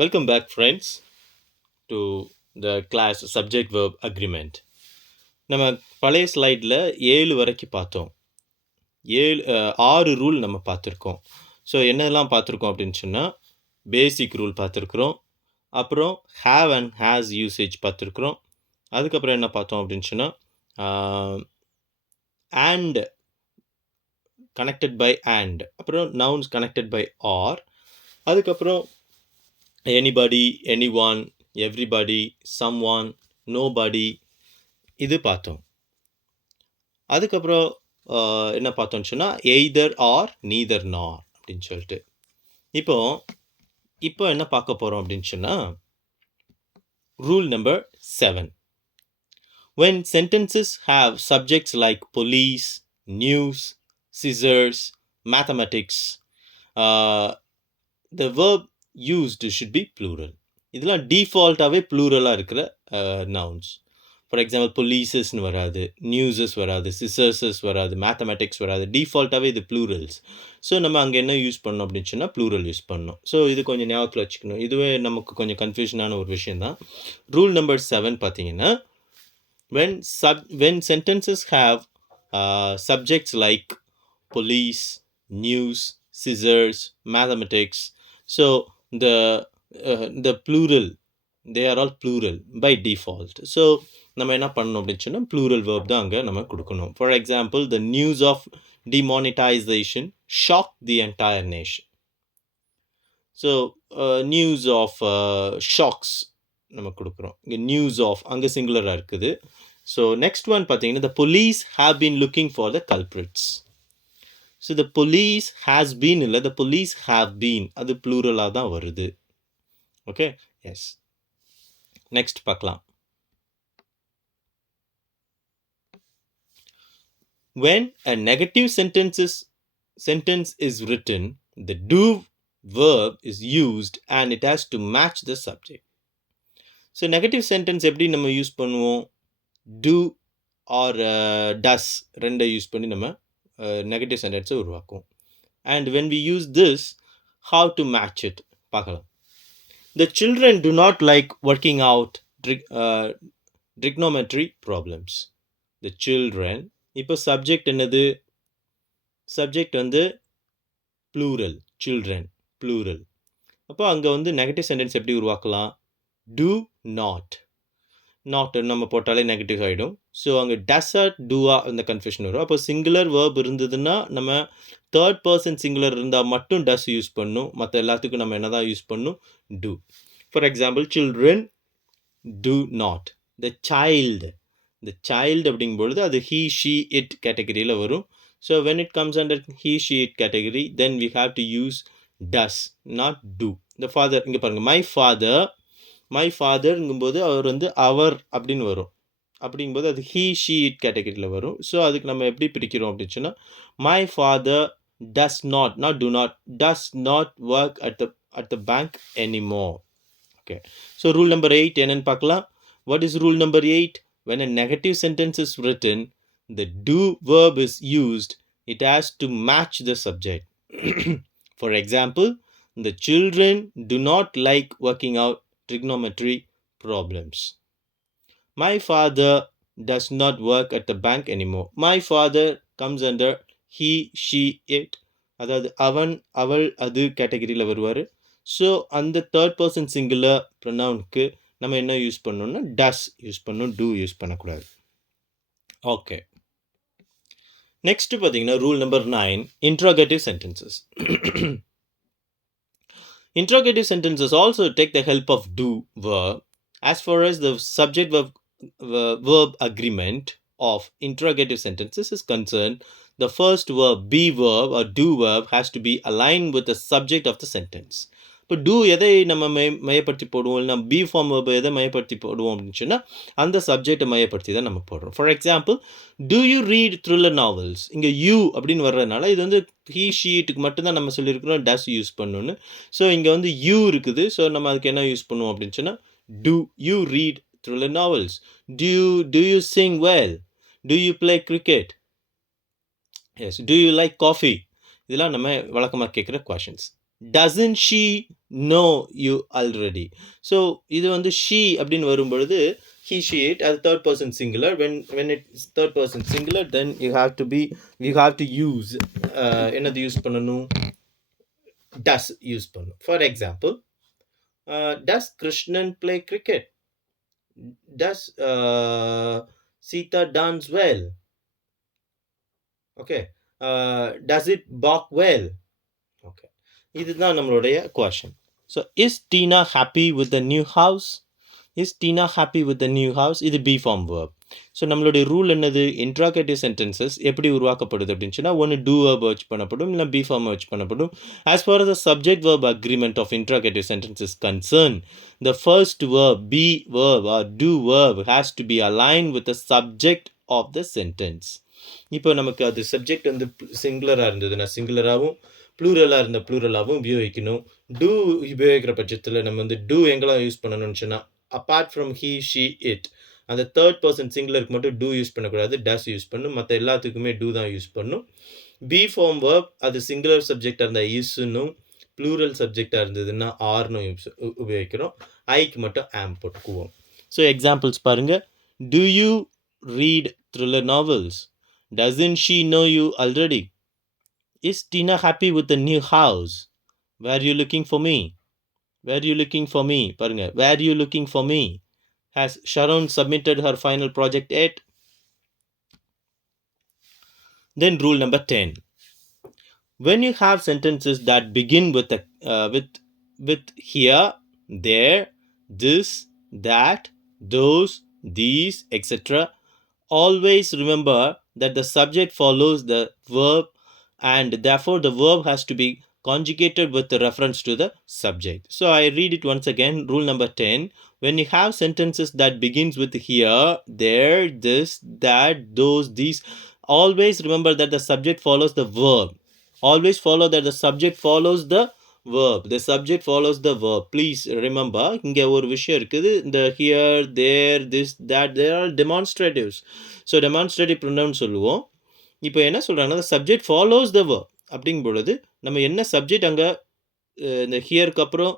Welcome back, friends, to the class subject verb agreement. நம்ம பழைய ஸ்லைடில் 7 வரைக்கும் பார்த்தோம். 6 ரூல் நம்ம பார்த்துருக்கோம். ஸோ என்னெல்லாம் பார்த்துருக்கோம் அப்படின்னு சொன்னால், பேசிக் ரூல் பார்த்துருக்குறோம். அப்புறம் ஹேவ் அண்ட் ஹேஸ் யூசேஜ் பார்த்துருக்குறோம். அதுக்கப்புறம் என்ன பார்த்தோம் அப்படின்னு சொன்னால், அண்ட் கனெக்டட் பை அண்ட், அப்புறம் நவுன்ஸ் கனெக்டட் பை ஆர், அதுக்கப்புறம் anybody, anyone, everybody, someone, nobody, இது பார்த்தோம். அதுக்கப்புறம் என்ன பார்த்தோம்னு சொன்னால், எய்தர் ஆர் நீதர் நார் அப்படின்னு சொல்லிட்டு. இப்போ என்ன பார்க்க போகிறோம் அப்படின்னு சொன்னால், rule number 7. When sentences have subjects like police, news, scissors, mathematics, the verb used should be plural. இதெல்லாம் டீஃபால்ட்டாகவே ப்ளூரலாக இருக்கிற நவுன்ஸ். ஃபார் எக்ஸாம்பிள், polices-னு வராது, நியூஸஸ் வராது, சிசர்ஸஸ் வராது, மேத்தமெட்டிக்ஸ் வராது. டீஃபால்ட்டாகவே இது ப்ளூரல்ஸ். ஸோ நம்ம அங்கே என்ன யூஸ் பண்ணோம் அப்படின்னு சொன்னால், ப்ளூரல் யூஸ் பண்ணோம். ஸோ இது கொஞ்சம் ஞாபகத்தில் வச்சுக்கணும். இதுவே நமக்கு கொஞ்சம் கன்ஃபியூஷனான ஒரு விஷயம் தான். ரூல் நம்பர் 7 பார்த்தீங்கன்னா, when sentences have subjects like police, news, scissors, mathematics, so the plural, they are all plural by default. So நம்ம என்ன பண்ணணும் அப்படின்னு சொன்னால், ப்ளூரல் வேர்ப் தான் அங்கே நம்ம கொடுக்கணும். For example, the news of demonetization shocked the entire nation. So news of shocks நம்ம கொடுக்குறோம். இங்கே நியூஸ் ஆஃப் அங்கே சிங்குலராக இருக்குது. ஸோ நெக்ஸ்ட் ஒன் பார்த்தீங்கன்னா, the police have been looking for the culprits. So the police has been இல்லை, the police have been, அது ப்ளூரலாக தான் வருது. Okay, yes. நெக்ஸ்ட் பார்க்கலாம். When a negative sentence is written, the do verb is used and it has to match the subject. So negative sentence எப்படி நம்ம யூஸ் பண்ணுவோம்? Do or does ரெண்டை யூஸ் பண்ணி நம்ம நெகட்டிவ் சென்டென்ஸை உருவாக்குவோம். And when we use this, how to match it பார்க்கலாம். The children do not like working out trigonometry problems. The children, இப்போ சப்ஜெக்ட் என்னது? சப்ஜெக்ட் வந்து ப்ளூரல், சில்ட்ரன் ப்ளூரல். அப்போ அங்கே வந்து நெகட்டிவ் சென்டென்ஸ் எப்படி உருவாக்கலாம்? டூ நாட், நாட் நம்ம போட்டாலே நெகட்டிவ் ஆகிடும். ஸோ அங்கே டஸ்ஸா டூவா அந்த கன்ஃபியூஷன் வரும். அப்போ சிங்குலர் வேர்ப் இருந்ததுன்னா நம்ம தேர்ட் பர்சன் சிங்குலர் இருந்தால் மட்டும் டஸ் யூஸ் பண்ணும். மற்ற எல்லாத்துக்கும் நம்ம என்ன தான் யூஸ் பண்ணும்? Do. For example, children do not. The child, the child அப்படிங்கும்பொழுது அது he, she, it கேட்டகரியில் வரும். So when it comes under he, she, it category, then we have to use does, not do. the father, இங்கே பாருங்கள், my fatherங்கும்போது அவர் வந்து அவர் அப்படின்னு வரும். அப்படிங்கும்போது அது he, she, it கேட்டகரியில் வரும். ஸோ அதுக்கு நம்ம எப்படி பிரிக்கிறோம் அப்படின்னு சொன்னால், my father does not do not, does not work at the bank anymore. Okay, so rule number 8 என்னன்னு பார்க்கலாம். What is rule number 8? When a negative sentence is written, the do verb is used. It has to match the subject. For example, the children do not like working out trigonometry problems. My father does not work at the bank anymore. My father comes under he, she, it. அதாவது அவன், அவள், அது கேட்டகரியில் வருவார். ஸோ அந்த third person singular ப்ரொனவுனுக்கு நம்ம என்ன யூஸ் பண்ணணும்னா டஸ் யூஸ் பண்ணணும், டூ யூஸ் பண்ணக்கூடாது. ஓகே, நெக்ஸ்ட் பார்த்தீங்கன்னா rule number 9, interrogative sentences. Interrogative sentences also take the help of do verb. As far as the subject verb agreement of interrogative sentences is concerned, the first verb, be verb or do verb, has to be aligned with the subject of the sentence. இப்போ டூ எதை நம்ம மையப்படுத்தி போடுவோம், இல்லைனா B form வேர்பை எதை மையப்படுத்தி போடுவோம் அப்படின்னு சொன்னால், அந்த சப்ஜெக்டை மையப்படுத்தி தான் நம்ம போடுறோம். For example, do you read thriller novels? இங்கே யூ அப்படின்னு வர்றதுனால இது வந்து ஹீ, ஷீட்டுக்கு மட்டும்தான் நம்ம சொல்லியிருக்கிறோம் டஸ் யூஸ் பண்ணணுன்னு. ஸோ இங்கே வந்து யூ இருக்குது. ஸோ நம்ம அதுக்கு என்ன யூஸ் பண்ணுவோம் அப்படின்னு சொன்னால், do you read thriller novels? Do you sing well? Do you play cricket? Yes. Do you like coffee? இதெல்லாம் நம்ம வழக்கமாக கேட்குற questions. doesn't she know you already. So இது வந்து she அப்படின்னு வரும்பொழுது he she it as third person singular. When it's third person singular, then you have to use என்னது யூஸ் பண்ணணும், does யூஸ் பண்ணணும். For example, does Krishnan play cricket? Does Sita dance well? Okay. Does it bark well? Okay. இதுதான் நம்மளுடைய question. So is Tina happy with the new house? Is Tina happy with the new house? இது be form verb. So நம்மளுடைய ரூல் என்னது, interrogative sentences எப்படி உருவாக்கப்படுது அப்படின்னு சொன்னால், ஒன்று டூ verb வச்சு பண்ணப்படும், இல்லை be form வச்சு பண்ணப்படும். As far as the subject verb agreement of interrogative sentence is concerned, the first verb, be verb or do verb has to be aligned with the subject of the sentence. இப்போ நமக்கு அது சப்ஜெக்ட் வந்து சிங்குலராக இருந்ததுன்னா சிங்குலராகவும், ப்ளூரலாக இருந்த ப்ளூரலாகவும் உபயோகிக்கணும். டூ உபயோகிக்கிற பட்சத்தில் நம்ம வந்து டூ எங்கெல்லாம் யூஸ் பண்ணணும்னு சொன்னால், apart from he she it, அந்த தேர்ட் பர்சன் சிங்குலருக்கு மட்டும் டூ யூஸ் பண்ணக்கூடாது, டஸ் யூஸ் பண்ணும். மற்ற எல்லாத்துக்குமே டூ தான் யூஸ் பண்ணும். பி ஃபார்ம் வேர்ப் அது சிங்குலர் சப்ஜெக்டாக இருந்தால் இஸ்னும், ப்ளூரல் சப்ஜெக்டாக இருந்ததுன்னா ஆர்னும் உபயோகிக்கிறோம். ஐக்கு மட்டும் ஆம் போட்டுக்குவோம். ஸோ எக்ஸாம்பிள்ஸ் பாருங்கள். Do you read thriller novels? Doesn't she know you already? Is Tina happy with the new house? Were you looking for me? Were you looking for me? பாருங்க. Were you looking for me? Has Sharon submitted her final project yet? Then rule number 10. When you have sentences that begin with here, there, this, that, those, these, etc., always remember that the subject follows the verb, and therefore the verb has to be conjugated with the reference to the subject. So I read it once again. Rule number 10. When you have sentences that begins with here, there, this, that, those, these, always remember that the subject follows the verb. Always follow that the subject follows the verb. The subject follows the verb. Please remember, இங்கே ஒரு விஷயம் இருக்குது. இந்த here, there, this, that, they are demonstratives. So demonstrative pronoun சொல்லுவோம். இப்போ என்ன சொல்கிறாங்கன்னா, the subject follows the verb அப்படிங்கும் பொழுது நம்ம என்ன சப்ஜெக்ட் அங்கே இந்த ஹியருக்கு அப்புறம்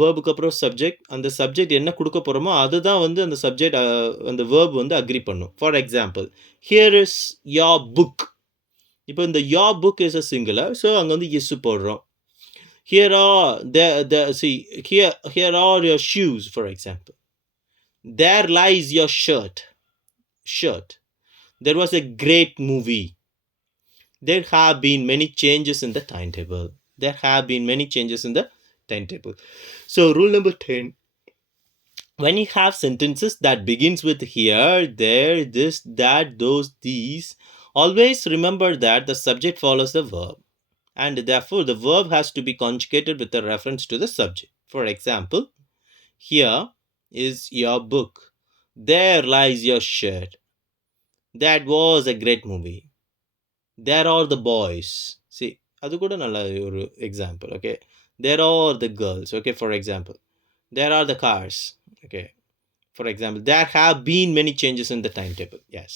வேர்புக்கு அப்புறம் சப்ஜெக்ட், அந்த சப்ஜெக்ட் என்ன கொடுக்க போகிறோமோ அதுதான் வந்து அந்த சப்ஜெக்ட் அந்த வேர்ப் வந்து அக்ரி பண்ணும். For example, here is your book. இப்போ இந்த your book is a singular, so அங்கே வந்து எஸ் போடுறோம். Here are here are your shoes, for example. There lies your shirt. There was a great movie. There have been many changes in the timetable. So rule number 10. When you have sentences that begins with here, there, this, that, those, these, always remember that the subject follows the verb, and therefore the verb has to be conjugated with a reference to the subject. For example, here is your book. There lies your shirt. That was a great movie. There are the boys. See, அது கூட நல்ல ஒரு example. Okay, there are the girls. Okay, for example, there are the cars. Okay, for example, there have been many changes in the timetable. Yes.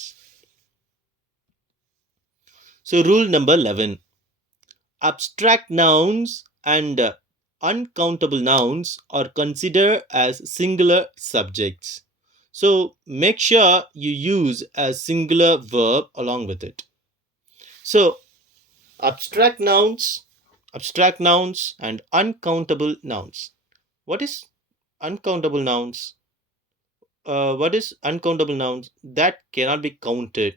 So rule number 11. Abstract nouns and uncountable nouns are considered as singular subjects. So make sure you use a singular verb along with it. So abstract nouns and uncountable nouns. What is uncountable nouns? What is uncountable nouns? That cannot be counted.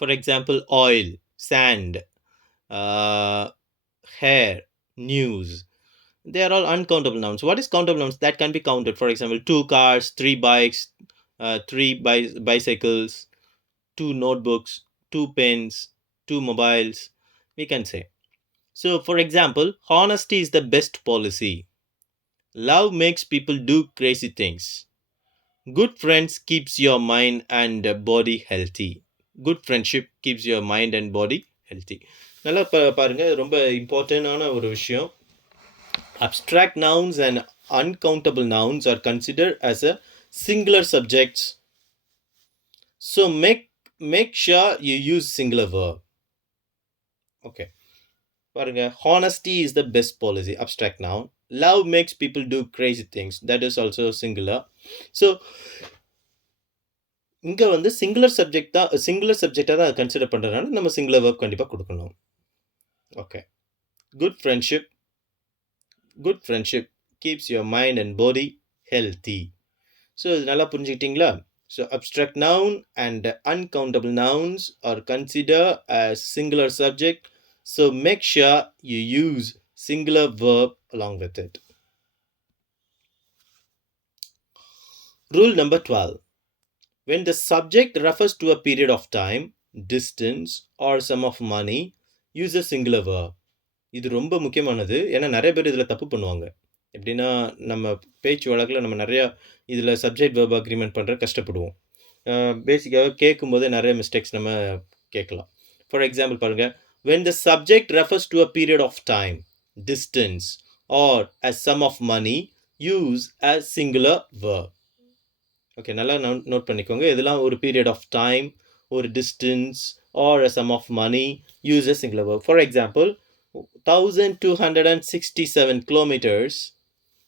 For example, oil, sand, hair, news. They are all uncountable nouns. What is countable nouns? That can be counted. For example, 2 cars, 3 bikes, 3 bicycles, 2 notebooks, 2 pens, 2 mobiles, we can say. So, for example, honesty is the best policy. Love makes people do crazy things. Good friends keeps your mind and body healthy. Good friendship keeps your mind and body healthy. நல்லா பாருங்க, ரொம்ப இம்பார்ட்டண்டான ஒரு விஷயம். Abstract nouns and uncountable nouns are considered as a singular subjects. So make sure you use singular verb. Okay. பாருங்க, honesty is the best policy, abstract noun. Love makes people do crazy things, that is also singular. So இங்க வந்து சிங்குலர் சப்ஜெக்டா தான் கன்சிடர் பண்றதுனால நம்ம singular verb கண்டிப்பா குடுக்கணும். Okay. Good friendship good friendship keeps your mind and body healthy. So இது நல்லா புரிஞ்சுக்கிட்டீங்களா? So abstract noun and uncountable nouns are consider as singular subject. So make sure you use singular verb along with it. Rule number 12. When the subject refers to a period of time, distance, or sum of money, use a singular verb. இது ரொம்ப முக்கியமானது. ஏன்னா நெறைய பேர் இதில தப்பு பண்ணுவாங்க. எப்படின்னா, நம்ம பேச்சு வழக்குல நம்ம நெறையா இதில சப்ஜெக்ட் வெர்ப் அக்ரீமெண்ட் பண்ற கஷ்டப்படுவோம். பேசிக்காவே கேட்கும்போதே நெறைய மிஸ்டேக்ஸ் நம்ம கேட்கலாம். ஃபார் எக்ஸாம்பிள் பாருங்க, when the subject refers to a period of time, distance, or a sum of money, use a singular verb. ஓகே, நல்லா நோட் பண்ணிக்கோங்க. இதெல்லாம் ஒரு பீரியட் ஆஃப் டைம், ஒரு distance or a sum of money, use a singular verb. For example 1267 kilometres.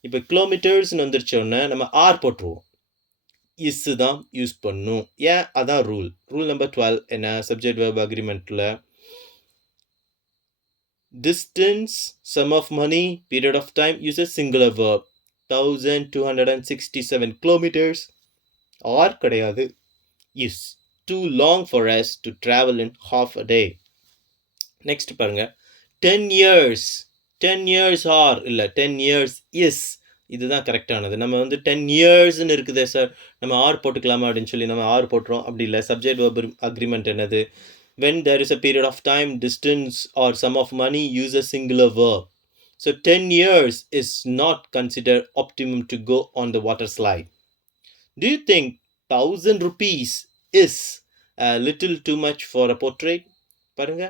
இப்போ கிலோமீட்டர்ஸ்னு வந்துருச்சோன்னே நம்ம ஆர் போட்டுருவோம். இஸ் தான் யூஸ் பண்ணணும். ஏன்? அதான் ரூல். ரூல் நம்பர் 12 என்ன? சப்ஜெக்ட் வெர்ப் அக்ரிமெண்ட்டில் distance, sum of money, period of time, use a singular verb. 1267 kilometres. Are கிடையாது, is. Too long for us to travel in half a day. Next பாருங்க, 10 years. 10 years ஆர் இல்லை, 10 years is. இதுதான் கரெக்டானது. நம்ம வந்து 10 இயர்ஸ்ன்னு இருக்குதே சார், நம்ம ஆர் போட்டுக்கலாமா அப்படின்னு சொல்லி நம்ம ஆர் போட்டுறோம். அப்படி இல்லை. சப்ஜெக்ட் வெர்ப் அக்ரிமெண்ட் என்னது? when there is a period of time, distance, or sum of money, use a singular verb. So 10 years is not considered optimum to go on the water slide. Do you think 1000 rupees is a little too much for a portrait? பாருங்க,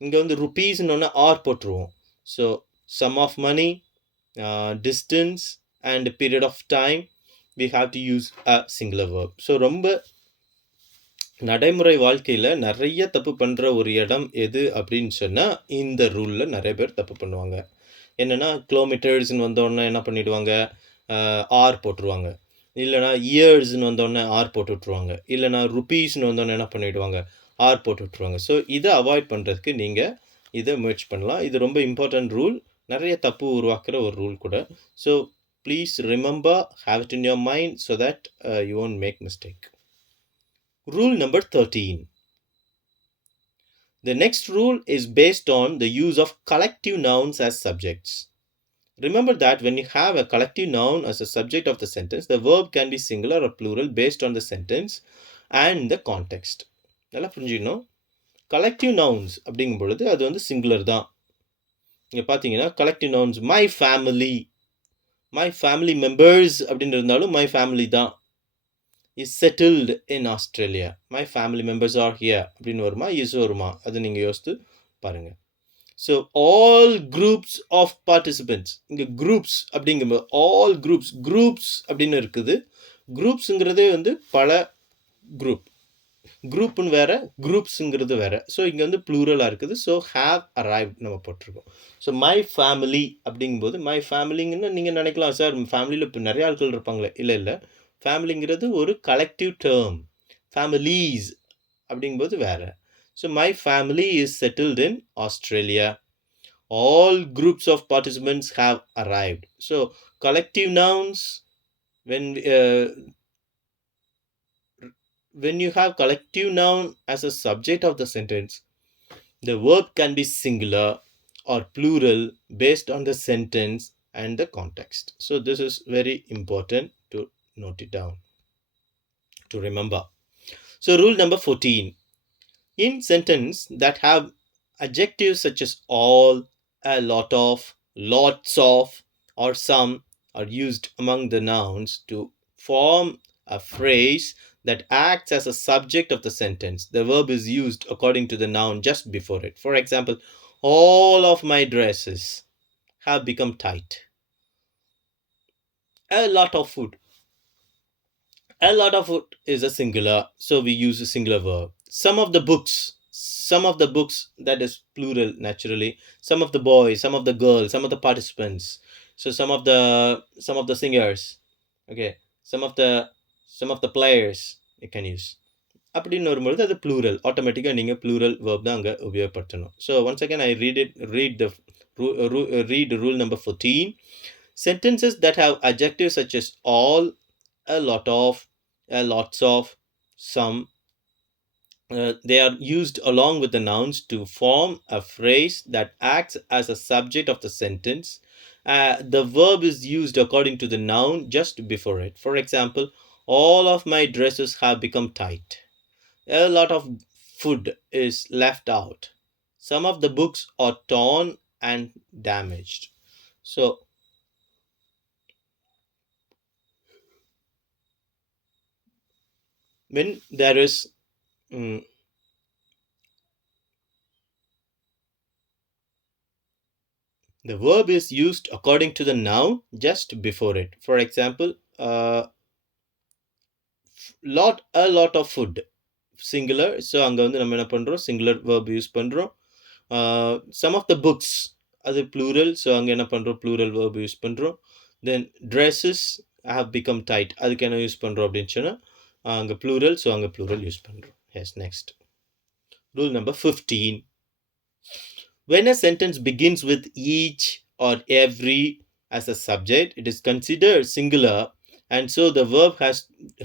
இங்கே வந்து ருபீஸ்னு ஆர் போட்டுருவோம். So sum of money, distance, and period of time, we have to use a singular verb. So ரொம்ப நடைமுறை வாழ்க்கையில் நிறைய தப்பு பண்ணுற ஒரு இடம் எது அப்படின்னு சொன்னால், இந்த ரூலில் நிறைய பேர் தப்பு பண்ணுவாங்க. என்னென்னா, கிலோமீட்டர்ஸ்னு வந்தோடனே என்ன பண்ணிவிடுவாங்க? ஆர் போட்டுருவாங்க. இல்லைனா இயர்ஸ்னு வந்தோடனே ஆர் போட்டு விட்ருவாங்க. இல்லைனா ருபீஸ்னு வந்தோடனே என்ன பண்ணிவிடுவாங்க? ஆர் போட்டு விட்ருவாங்க. ஸோ இதை அவாய்ட் பண்ணுறதுக்கு நீங்கள் இதை முயற்சி பண்ணலாம். இது ரொம்ப இம்பார்ட்டன்ட் ரூல். நிறைய தப்பு உருவாக்குற ஒரு ரூல் கூட. So please remember, have it in your mind so that you won't make mistake. Rule number 13. The next rule is based on the use of collective nouns as subjects. Remember that when you have a collective noun as a subject of the sentence, the verb can be singular or plural based on the sentence and the context. நல்லா புரிஞ்சுக்கணும். Collective nouns அப்படிங்கும் பொழுது அது வந்து சிங்குலர் தான். இங்கே பார்த்தீங்கன்னா collective nouns my family members அப்படின்னு இருந்தாலும் மை ஃபேமிலி தான். Is settled in Australia, my family members are here அப்படின்னு வருமா, இஸ் வருமா? அது நீங்கள் யோசித்து பாருங்கள். So all groups of participants, இங்கே குரூப்ஸ் அப்படிங்கும்போது ஆல் குரூப்ஸ் அப்படின்னு இருக்குது. குரூப்ஸுங்கிறதே வந்து பல குரூப்னு வேறு, குரூப்ஸுங்கிறது வேறு. ஸோ இங்கே வந்து ப்ளூரலாக இருக்குது. ஸோ ஹேவ் அரைவ்ட் நம்ம போட்டிருக்கோம். ஸோ மை ஃபேமிலி அப்படிங்கும்போது மை ஃபேமிலிங்கன்னு நீங்கள் நினைக்கலாம், சார் ஃபேமிலியில் இப்போ நிறைய ஆட்கள் இருப்பாங்களே. இல்லை, ஃபேமிலிங்கிறது ஒரு கலெக்டிவ் டேர்ம். ஃபேமிலீஸ் அப்படிங்கும்போது வேறு. So my family is settled in Australia. All groups of participants have arrived. So collective nouns, when you have collective noun as a subject of the sentence, the verb can be singular or plural based on the sentence and the context. So this is very important to note it down, to remember. So rule number 14. In sentence that have adjectives such as all, a lot of, lots of, or some are used among the nouns to form a phrase that acts as a subject of the sentence. The verb is used according to the noun just before it. For example, all of my dresses have become tight. A lot of food. A lot of food is a singular, so we use a singular verb. Some of the books some of the books, that is plural naturally, some of the boys, some of the girls, some of the participants, so some of the singers, okay, some of the players you can use. அப்படின்னு வரும்பொழுது அது plural, ஆட்டோமேட்டிக்காக நீங்கள் plural verb தான் அங்கே உபயோகப்படுத்தணும். So once again I read rule number 14. Sentences that have adjectives such as all, a lot of, a lots of, some, they are used along with the nouns to form a phrase that acts as a subject of the sentence. The verb is used according to the noun just before it. For example, all of my dresses have become tight. A lot of food is left out. Some of the books are torn and damaged. So, when there is the verb is used according to the noun just before it. For example, a lot of food, singular. So அங்க வந்து நம்ம என்ன பண்றோம், singular verb use பண்றோம். Some of the books, அது plural. So அங்க என்ன பண்றோம், plural verb யூஸ் பண்றோம். Then dresses have become tight, அதுக்கு என்ன யூஸ் பண்றோம் அப்படின்னு சொன்னா அங்க plural. So அங்க plural யூஸ் பண்றோம். Yes, next. Rule number 15. When a sentence begins with each or every as a subject, it is considered singular, and so the verb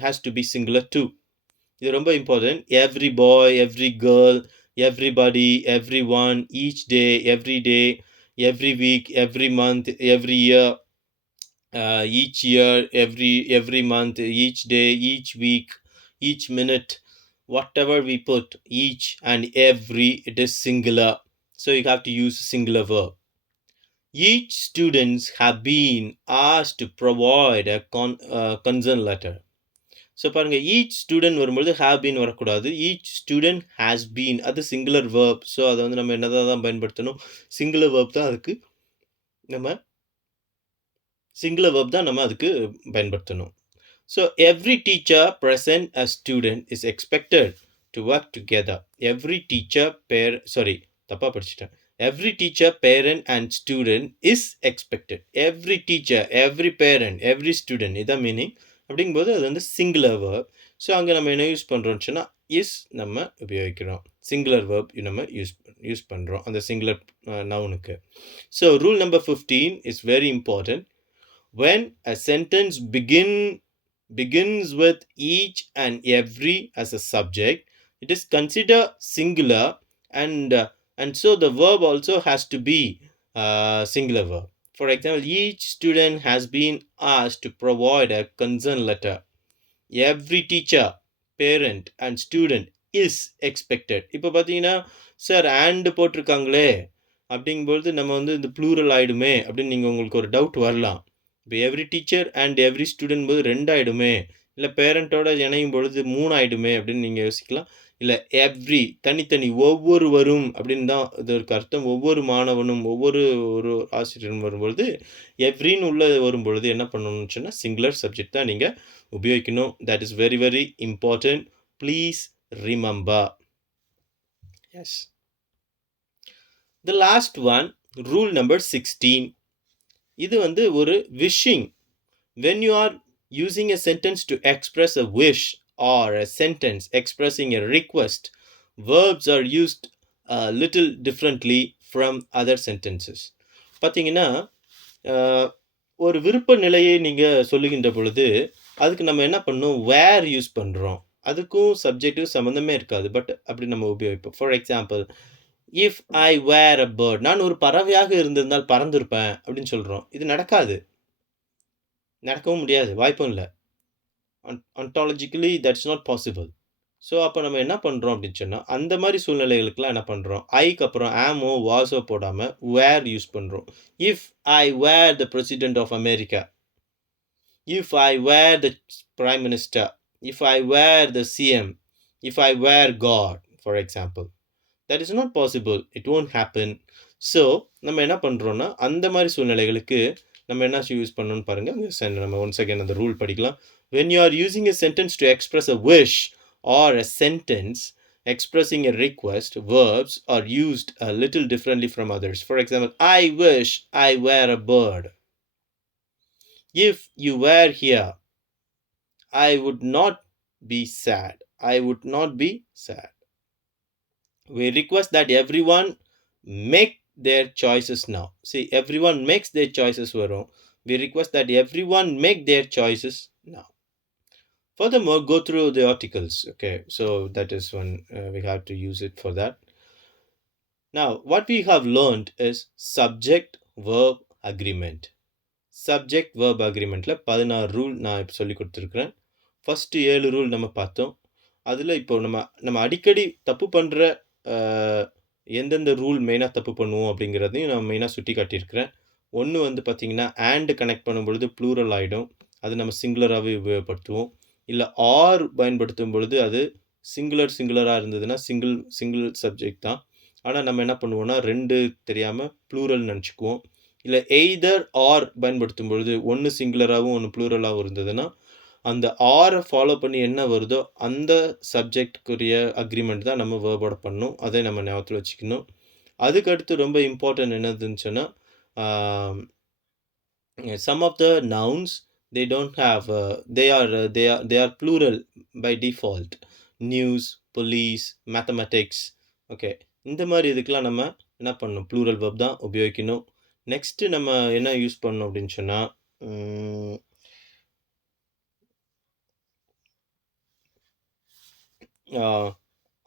has to be singular too. இது ரொம்ப important. Every boy, every girl, everybody, everyone, each day, every week, every month, every year, each year, every month, each day, each week, each minute, whatever we put, each and every, it is singular. So you have to use singular verb. Each students have been asked to provide a concern letter. So பாருங்கள், each student வரும்பொழுது have been வரக்கூடாது. Each student has been, அது singular verb. So அதை வந்து நம்ம என்னதான் தான் பயன்படுத்தணும், சிங்குலர் வேர்ப் தான் அதுக்கு பயன்படுத்தணும். So every teacher present a student is expected to work together. Every teacher தப்பாக படிச்சுட்டேன். Every teacher, parent and student is expected. Every teacher, every parent, every student, இதான் மீனிங். அப்படிங்கும்போது அது வந்து சிங்குலர் வேர்ப். ஸோ அங்கே நம்ம என்ன யூஸ் பண்ணுறோம்னு சொன்னால் இஸ் நம்ம உபயோகிக்கிறோம். சிங்குலர் வேர்ப் நம்ம யூஸ் பண்ணுறோம் அந்த சிங்குலர் நவுனுக்கு. So rule number 15 is very important. When a sentence begins with each and every as a subject, it is considered singular, and so the verb also has to be singular verb. For example, each student has been asked to provide a concern letter. Every teacher, parent and student is expected. இப்போ பார்த்தீங்கன்னா sir and போட்டிருக்காங்களே அப்படிங்கும்பொழுது நம்ம வந்து இந்த ப்ளூரல் ஆகிடுமே அப்படின்னு நீங்கள் உங்களுக்கு ஒரு டவுட் வரலாம். இப்போ every teacher and every student போது 2 ஆகிடுமே, இல்லை பேரண்ட்டோட இணையும் பொழுது 3 ஆகிடுமே அப்படின்னு நீங்கள் யோசிக்கலாம். இல்லை எவ்ரி தனித்தனி ஒவ்வொருவரும் அப்படின்னு தான் இதற்கு அர்த்தம். ஒவ்வொரு மாணவனும் ஒவ்வொரு ஒரு ஆசிரியரும் வரும்பொழுது எவ்ரின்னு உள்ள வரும்பொழுது என்ன பண்ணணும்னு சொன்னால் சிங்குலர் சப்ஜெக்ட் தான் நீங்கள் உபயோகிக்கணும். That is very very important. Please remember. Yes. The last one, rule number 16. இது வந்து ஒரு wishing. when you are using a sentence to express a wish or a sentence expressing a request, verbs are used a little differently from other sentences. பார்த்தீங்கன்னா ஒரு விருப்ப நிலையை நீங்கள் சொல்லுகின்ற பொழுது அதுக்கு நம்ம என்ன பண்ணணும், வேர் யூஸ் பண்ணுறோம். அதுக்கும் சப்ஜெக்டிவ் சம்மந்தமே இருக்காது, பட் அப்படி நம்ம உபயோகிப்போம். For example, if I were a bird, நான் ஒரு பறவையாக இருந்திருந்தால் பறந்துருப்பேன் அப்படின்னு சொல்கிறோம். இது நடக்கவும் முடியாது, வாய்ப்பும் இல்லை. ontologically that's not possible. So அப்போ நம்ம என்ன பண்ணுறோம் அப்படின்னு சொன்னால் அந்த மாதிரி சூழ்நிலைகளுக்கெல்லாம் என்ன பண்ணுறோம், ஐக்கு அப்புறம் ஆமோ வாஸோ போடாமல் வேர் யூஸ் பண்ணுறோம். If I were the president of America, if I were the prime minister, if I were the CM, if I were God, for example. That is not possible, it won't happen. So நம்ம என்ன பண்ணுறோன்னா அந்த மாதிரி சூழ்நிலைகளுக்கு நம்ம என்ன யூஸ் பண்ணணும்னு பாருங்கள். நம்ம ஒன்ஸ் அகேன் அந்த ரூல் படிக்கலாம். When you are using a sentence to express a wish or a sentence expressing a request, verbs are used a little differently from others. For example, I wish I were a bird. If you were here, I would not be sad. I would not be sad. We request that everyone make their choices now. See, everyone makes their choices வரும். We request that everyone make their choices now. Furthermore, go through the articles. Okay, so that is when we have to use it for that. Now, what we have learned is subject verb agreement. Subject verb அக்ரிமெண்ட்டில் 16 rule நான் இப்போ சொல்லி கொடுத்துருக்குறேன். ஃபஸ்ட்டு 7 ரூல் நம்ம பார்த்தோம். அதில் இப்போ நம்ம அடிக்கடி தப்பு பண்ணுற எந்தெந்த ரூல் மெயினாக தப்பு பண்ணுவோம் அப்படிங்கிறதையும் நான் மெயினாக சுட்டி காட்டியிருக்கிறேன். ஒன்று வந்து பார்த்திங்கன்னா அண்ட் கனெக்ட் பண்ணும்பொழுது ப்ளூரல் ஆகிடும். அது நம்ம சிங்குலராகவே உபயோகப்படுத்துவோம். இல்லை ஆர் பயன்படுத்தும் பொழுது அது சிங்குலராக இருந்ததுன்னா சிங்கிள் சப்ஜெக்ட் தான். ஆனால் நம்ம என்ன பண்ணுவோம்னா 2 தெரியாமல் ப்ளூரல் நினச்சிக்குவோம். இல்லை எய்தர் ஆர் பயன்படுத்தும் பொழுது ஒன்று சிங்குலராகவும் ஒன்று ப்ளூரலாகவும் இருந்ததுன்னா அந்த ஆரை ஃபாலோ பண்ணி என்ன வருதோ அந்த சப்ஜெக்டுக்குரிய அக்ரிமெண்ட் தான் நம்ம வேர்போட பண்ணணும். அதை நம்ம ஞாபகத்தில் வச்சுக்கணும். அதுக்கடுத்து ரொம்ப இம்பார்ட்டன்ட் என்னதுன்னு சொன்னால் some of the nouns they don't have they are plural by default. News, police, mathematics. Okay, இந்த மாதிரி இதுக்கெலாம் நம்ம என்ன பண்ணணும், ப்ளூரல் வேர்ப் தான் உபயோகிக்கணும். நெக்ஸ்ட்டு நம்ம என்ன யூஸ் பண்ணணும் அப்படின்னு சொன்னால்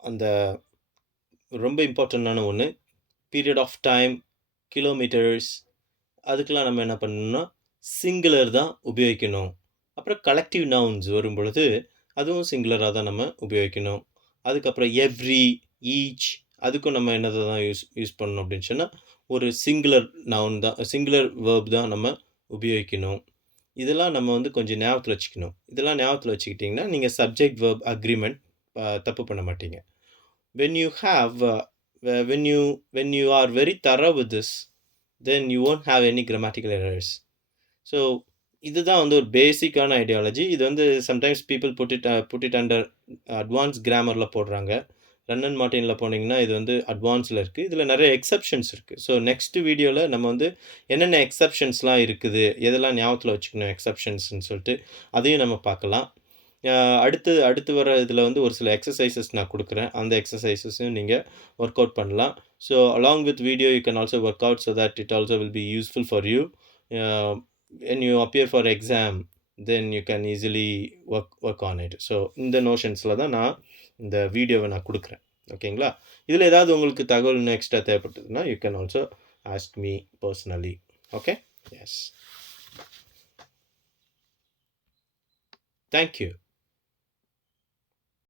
அந்த ரொம்ப இம்பார்ட்டண்ட்டான ஒன்று பீரியட் ஆஃப் டைம், கிலோமீட்டர்ஸ், அதுக்கெலாம் நம்ம என்ன பண்ணணும்னா சிங்குலர் தான் உபயோகிக்கணும். அப்புறம் கலெக்டிவ் நவுன்ஸ் வரும் பொழுது அதுவும் சிங்குலராக தான் நம்ம உபயோகிக்கணும். அதுக்கப்புறம் எவ்ரி, ஈச், அதுக்கும் நம்ம என்னதை தான் யூஸ் பண்ணணும் அப்படின்னு சொன்னால் ஒரு சிங்குலர் நவுன் தான், சிங்குலர் வேர்ப் தான் நம்ம உபயோகிக்கணும். இதெல்லாம் நம்ம வந்து கொஞ்சம் ஞாபகத்தில் வச்சுக்கணும். இதெல்லாம் ஞாபகத்தில் வச்சுக்கிட்டிங்கன்னா நீங்கள் சப்ஜெக்ட் வேர்ப் அக்ரிமெண்ட் தப்பு பண்ண மாட்டீங்க. when you are very thorough with this, then you won't have any grammatical errors. So இதுதான் வந்து ஒரு பேசிக்கான ஐடியாலஜி. இது வந்து sometimes people put it under advance கிராமரில் போடுறாங்க. ரன் அண்ட் மார்ட்டினில் போனீங்கன்னா இது வந்து அட்வான்ஸில் இருக்குது. இதில் நிறைய எக்ஸப்ஷன்ஸ் இருக்குது. ஸோ நெக்ஸ்ட் வீடியோவில் நம்ம வந்து என்னென்ன எக்ஸப்ஷன்ஸ்லாம் இருக்குது, எதெல்லாம் ஞாபகத்தில் வச்சுக்கணும் எக்ஸப்ஷன்ஸ்ன்னு சொல்லிட்டு அதையும் நம்ம பார்க்கலாம். அடுத்து வர இதில் வந்து ஒரு சில எக்ஸசைசஸ் நான் கொடுக்குறேன். அந்த எக்ஸசைசஸையும் நீங்கள் ஒர்க் அவுட் பண்ணலாம். So along with video you can also work out so that it also will be useful for you. when you appear for exam, then you can easily work on it. So இந்த நோஷன்ஸில் தான் நான் இந்த வீடியோவை நான் கொடுக்குறேன். ஓகேங்களா? இதில் ஏதாவது உங்களுக்கு தகவல் இன்னும் எக்ஸ்ட்ரா தேவைப்பட்டதுன்னா you can also ask me personally. Okay, yes, thank you.